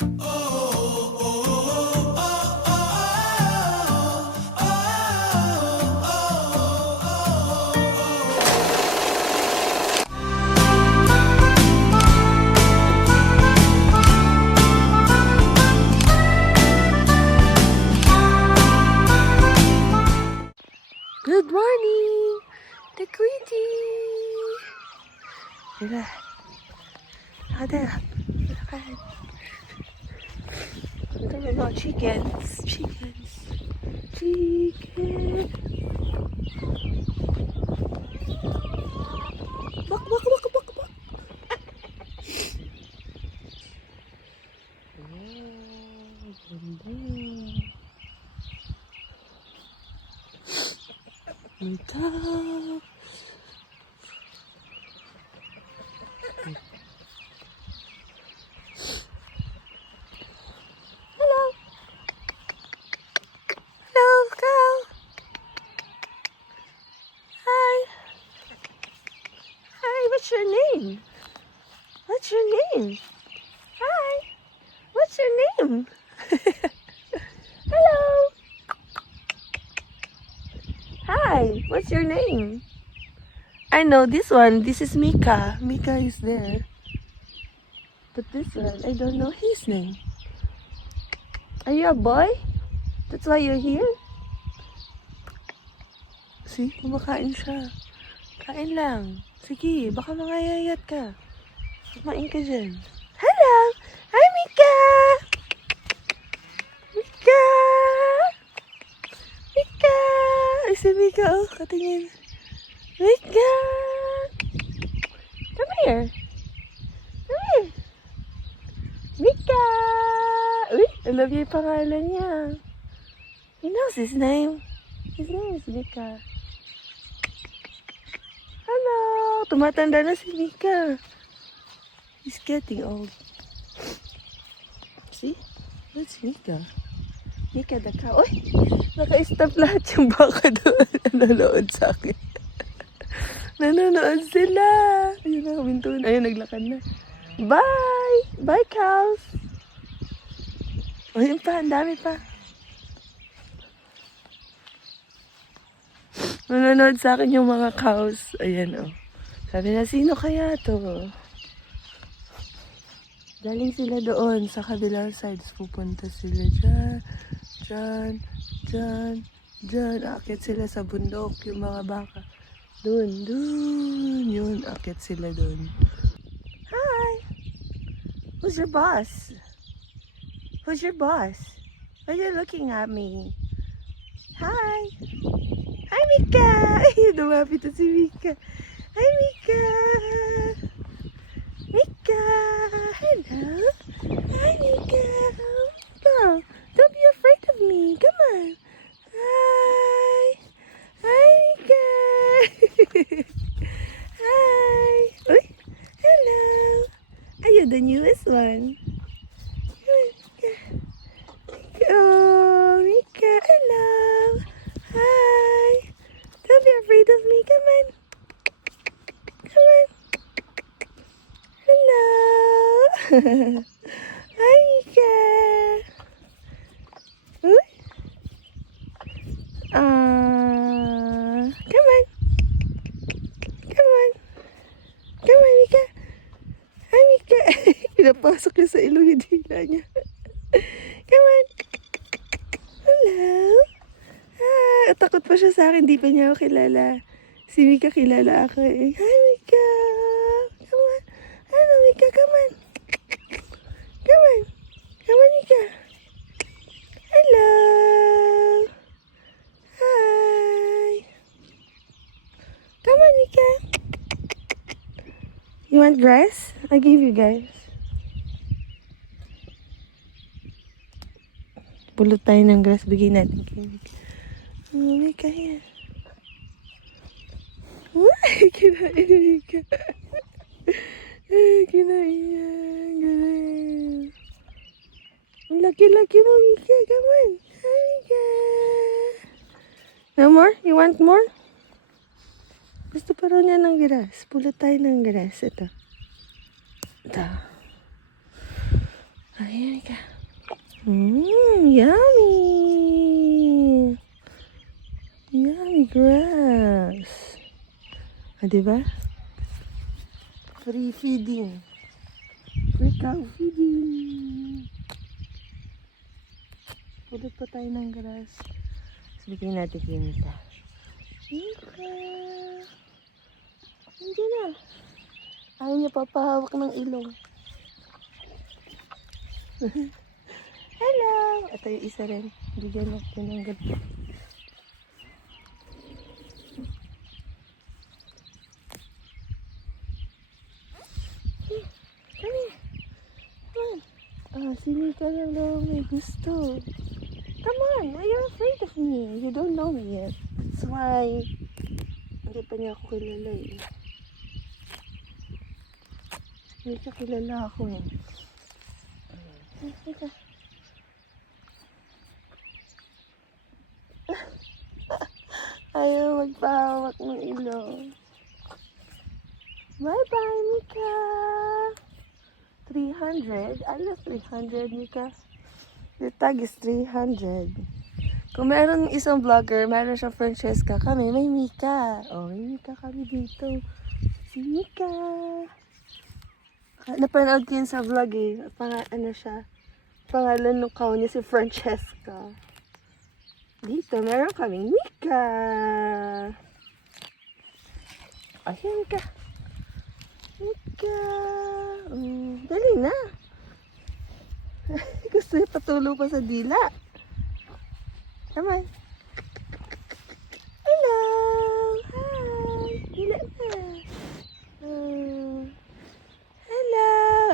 Good morning, the Quinty. Mira, ada, lakad. Ito may mga chickens. Chicken. Bak. Ito. Hello, cow. Hi. What's your name? Hi. What's your name? Hello. Hi. What's your name? I know this one. This is Mika. Mika is there. But this one, I don't know his name. Are you a boy? That's why you're here? See, kumakain siya. Kain lang. Sige, baka mangayayat ka. Kumain ka dyan. Hello! Hi, Mika! Mika! Ay, si Mika, oh, katingin. Mika! Come here. Mika! Uy, alam niya yung pangalan niya. He knows his name. His name is Mika. Hello! Tumatanda na si Mika. He's getting old. See? That's Mika. Mika the cow. Uy! Naka-stop lahat yung baka doon. Nanonood sa akin. Nanonood sila. Ayun na, kabintuan. Ayun, naglakad na. Bye! Bye, cows! Ayun pa, ang dami pa. Nanonood sa akin yung mga cows. Ayan, oh. Sabi na, sino kaya to? Galing sila doon sa kabilang sides. Pupunta sila dyan. Akit sila sa bundok, yung mga baka. Doon. Yun, akit sila doon. Hi! Who's your boss? Why are you looking at me? Hi! Hi, Mika! Ay, dumapit na si Mika. Hi, Mika! Mika! Hello! Hi, Mika! Come. Don't be afraid of me. Come on. Hi! Hi, Mika! Hi! Uy! Hello! Are you the newest one? Oh, Mika! Hello! Hi! Don't be afraid of me. Come on. Hello! Hi, Mika! Uy! Come on. Come on, Mika. Hi, Mika. Pinapasok niya sa ilong yung dila niya. Come on. Hello. Takot pa siya sa akin. Di pa niya ako kilala. Si Mika kilala ako eh. Hi, Mika. Come on. Hello, Mika. Come on. Come on, Mika. Hello. Hi. Come on, Mika. You want grass? I gave you guys. Pulot tayo ng grass. Bigay natin kay Mika. Oh, Mika, here. Kinain ni Mika. Kinain niya. Galing. Ang laki-laki mo, Mika. Come on. Hi, Mika. No more? You want more? Gusto pa raw niya ng grass. Pulot tayo ng grass. Ito. Ayan ka. Yummy! Yummy grass. Diba? Free feeding. Free cow feeding. Pulot pa tayo ng grass. Sabihin natin kay Mika. Mika! Nandiyan na. Ayaw niya papahawak ng ilong. Hello! Ito yung isa rin. Bigyan natin ng gabi. Si Mika lang daw may gusto. Come on, why are you afraid of me? You don't know me yet. That's why hindi pa niya ako kilala eh. Si Mika kilala ako eh. Mika. Ayaw magpahawak ng ilong. Bye-bye, Mika! 300? Ano 300, Mika? Your tag is 300. Kung meron isang vlogger, meron siya Francesca, kami may Mika. Oh, may Mika kami dito. Si Mika. Napanood ko yun sa vlog eh. Ano siya? Pangalan ng cow niya si Francesca. Dito, meron kaming Mika. Ayan, Mika. Mika. Dali na. Gusto niya patulong pa sa dila. Come on. Hello. Hi. Dila na. Hello.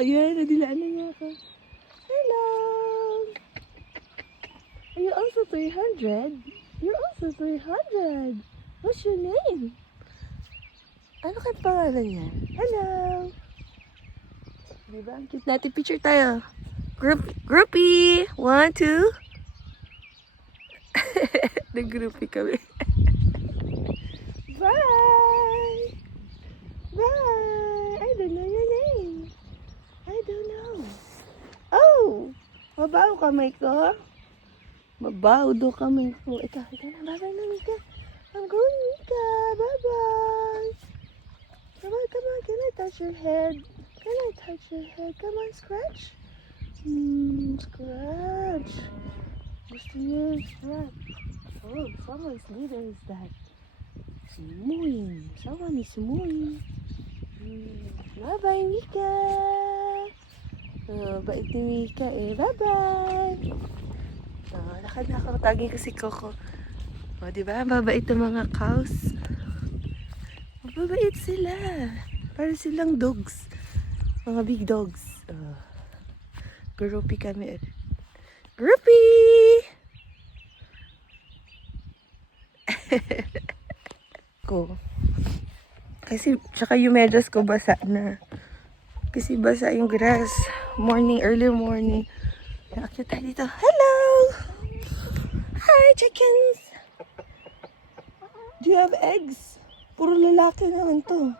Ayan, nadilaan na niya ako. Hello. Are you also 300? You're also 300. What's your name? Ano kaya pangalan niya? Hello. Diba? Ang cute natin. Picture tayo. Groupie! 1, 2. Nag-groupie kami. Bye! Bye! I don't know your name. I don't know. Oh! Mabaho kamay ko. Mabaho daw kamay ko. Ikaw na. Bye-bye na, Mika. I'm going, Mika. Bye-bye. Come on. Can I touch your head? Can I touch your head? Come on, scratch. Scratch. Gusto niya scratch. Oh, someone's leader is that. Sumuy. Someone is sumuy. Bye-bye, Mika. Oh, bait ni Mika eh. Bye-bye. Oh, lakad na ako. Tagi ko si Coco. Oh, diba? Babait ang mga cows. Mababait sila. Parang silang dogs. Mga big dogs. Groupie kami. Groupie! Ko. Kasi, tsaka yung medyas ko basa na. Kasi basa yung grass. Early morning. Nakakita tayo dito. Hello! Hi, chickens! Do you have eggs? Puro lalaki naman to.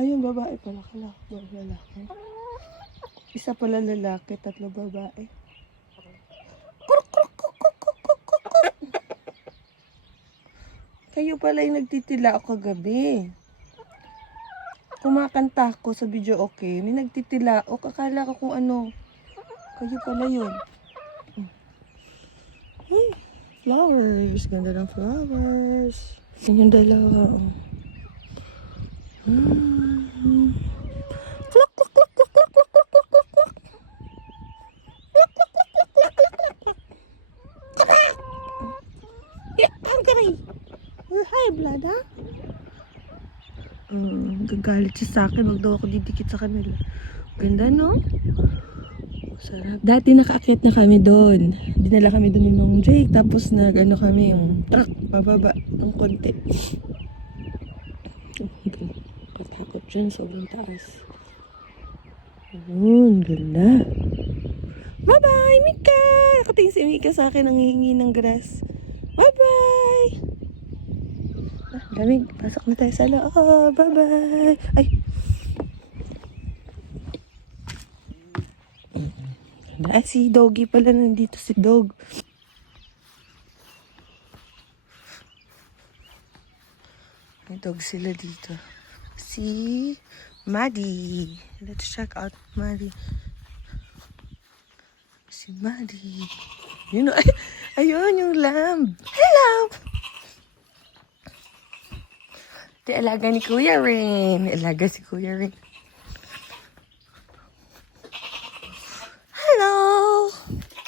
Ayun, babae pala. Lalaki. Isa pala lalaki, 3 babae. Kayo pala yung nagtitila ako kagabi. Kumakanta ako sa video, okay? May nagtitila ako. Akala ko kung ano. Kayo pala yun. Hey, flowers. Ganda ng flowers. Yan yung dalawa. Hi, blood, ha? Gagalit siya sa akin. Wag daw ako didikit sa kanila. Ganda, no? Sarap. Dati nakaakyat na kami doon. Dinala kami doon ng Jake. Tapos nag-ano kami yung truck. Pababa ng konti. Katakot dyan. Sobrang taas. Ganda. Bye-bye, Mika! Nakatingin si Mika sa akin. Nangihingi ng grass. Bye-bye! Lamig. Pasok na tayo sa loob. Bye-bye! Ay! Ay, si Doggy pala, nandito si Dog. May dog sila dito. Si Maddie. Let's check out Maddie. Si Maddie. Yun, ay, ayun yung lamb. Hello! Ito alaga ni Kuya Rin. Alaga si Kuya Rin. Hello!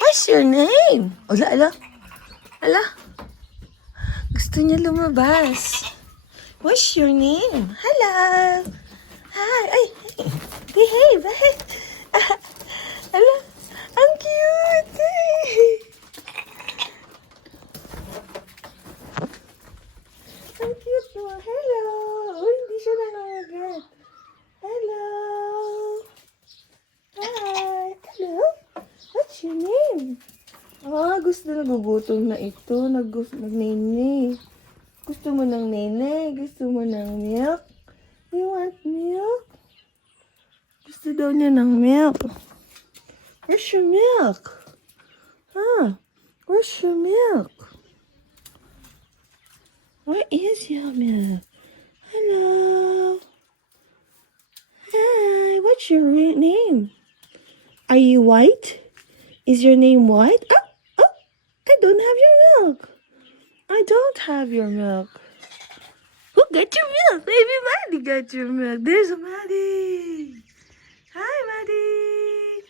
What's your name? Ala. Gusto niya lumabas. What's your name? Hello! Hi! Ay! Behave! Ala! Ang cute! Ang cute mo! Hello! Uy, hindi siya nangangagat. Hello! Hi! Hello? What's your name? Gusto nagugutom na ito. Nagnene. Gusto mo ng nene? Gusto mo ng milk? You want milk? Gusto daw niya ng milk. Where's your milk? Where's your milk? Where is your milk? Hello? Hi, what's your name? Are you white? Is your name white? Oh, I don't have your milk. I don't have your milk. Who got your milk? Maybe Maddie got your milk. There's Maddie. Hi, Maddie.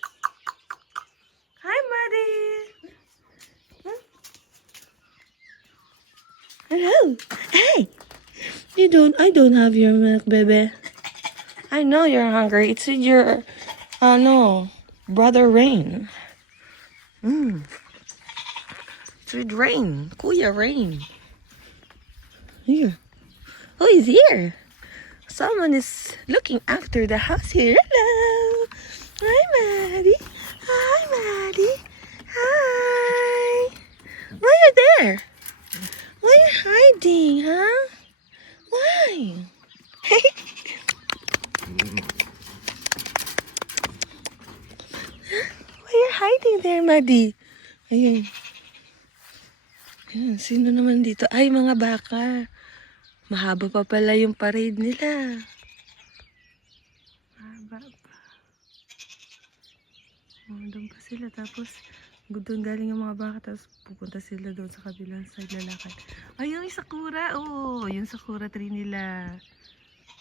Hi, Maddie. Hello. Hey. I don't have your milk, baby. I know you're hungry. It's with your, brother Rain. It's with Rain. Kuya Rain. Here. Who is here? Someone is looking after the house here. Hello. Hi, Maddie. Hi, Maddie. Hi. Why are you there? Why are you hiding, huh? Why? Why are you hiding there, Maddie? Ayun. Ayun, sino naman dito? Ay, mga baka. Mahaba pa pala yung parade nila. Mahaba pa. Doon pa sila. Tapos, doon galing yung mga baka. Tapos, pupunta sila doon sa kabilang side lalakad. Ay, yung sakura. Yung sakura tree nila.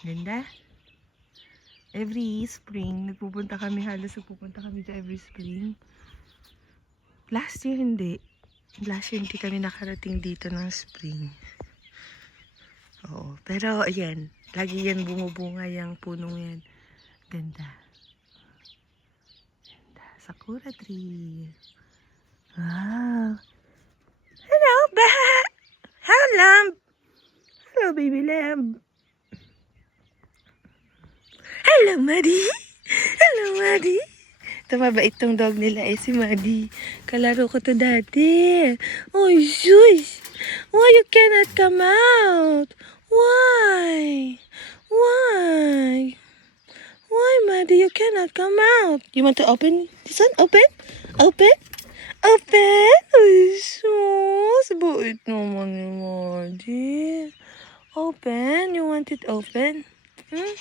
Ganda. Every spring, nagpupunta kami dyan every spring. Last year, hindi kami nakarating dito ng spring. Oo, pero ayan, lagi yan bumubunga yung punong yan. Ganda. Sakura tree. Wow. Hello, Baha. Hello, lamb. Hello, baby lamb. Hello, Maddie. Hello, Maddie. Ito mabait tong dog nila si Maddie. Kalaro ko to dati. Oh, shush. Why you cannot come out? Why? Why, Maddie, you cannot come out? You want to open this one? Open? Ay, sus. Bait naman ni Maddie. Open? You want it open? Bait.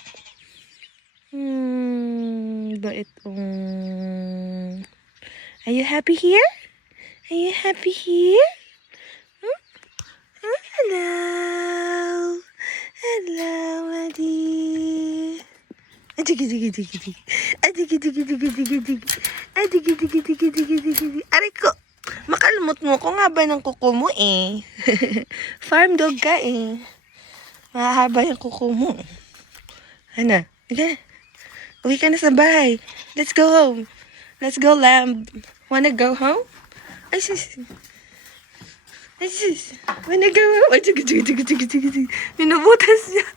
Are you happy here? Hello, Maddie. Aray ko, makalumot mo ko nga ba ng kuko mo eh. Farm dog ka eh. Mahaba yung kuko mo. Ano? Okay. Uwi ka na sa bahay. Let's go home. Let's go, lamb. Wanna go home? Ay, sis. Wanna go home? Ay, minubutas niya.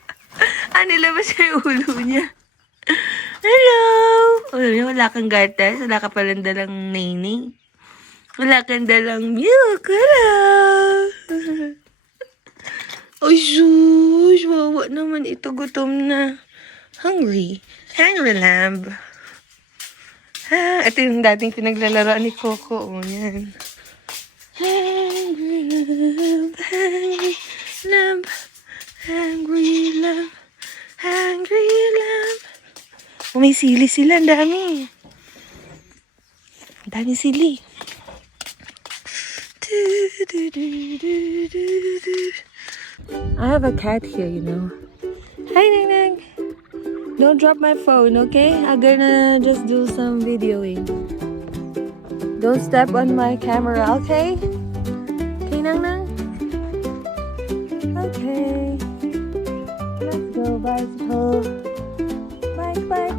Nilabas niya yung ulo niya. Hello! Wala kang gatas. Wala ka palang dalang nene. Wala kang dalang milk. Hello! Ay, sus. Wawa naman ito. Gutom na. Hungry lamb. Ito yung dating pinaglalaroan ni Coco. Oh, yan. Hungry love, hungry love, hungry love, hungry love. Oh, may sili sila. Ang dami. Ang dami sili. I have a cat here, you know. Hi, Nang Nang. Don't drop my phone, okay? I'm gonna just do some videoing. Don't step on my camera, okay? Okay, Nang Nang? Okay. Let's go, bicycle. Bike, bike.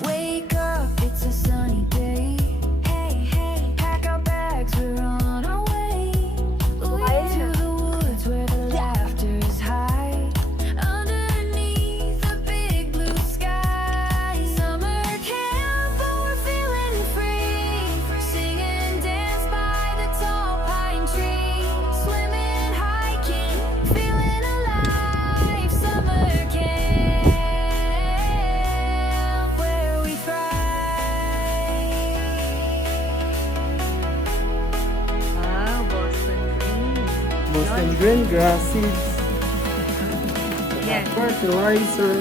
Wake up, it's a sunny day. Hey, hey, pack our bags, we're on our way. Ooh, yeah. To the woods where the laughter is high. Underneath the big blue sky. Summer camp, but we're feeling free. Sing and dance by the tall pine tree. Swimming, hiking, feeling alive. Summer camp, where we thrive. Ah, Boston Green. Boston Green grass seeds. Yan. Fertilizer.